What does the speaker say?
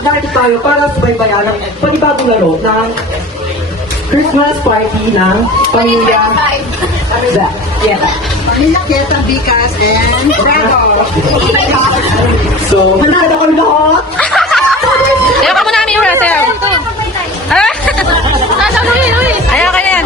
narito tayo para subaybayan ang panibagong laro ng Christmas party ng Pamilya Quieta. Pamilya Quieta, Vicas, and Bravo. So, handa na kami lahat? Ayaw ka muna kami yung sayaw. Ayaw ka yan.